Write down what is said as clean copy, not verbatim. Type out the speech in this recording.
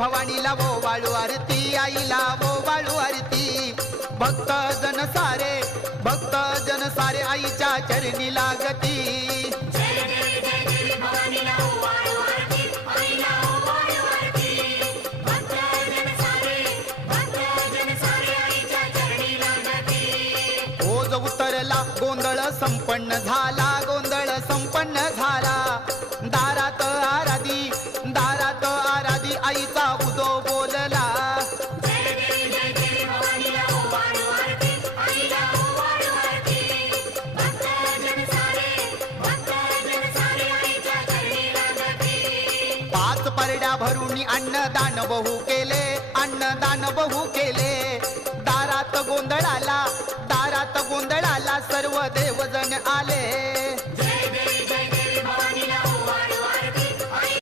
भवानीला वो वाळू आरती, आईला वो वाळू आरती। भक्त जन सारे आईच्या चरणी लागती। ओज उतरला गोंधळ संपन्न झाला, गोंधळ संपन्न झाला। दारात आराधी आईचा उदो बोलला। पाच परड्या भरून अन्नदान बहु केले, अन्नदान बहु केले। दारात गोंधळाला सर्व देवजण आले।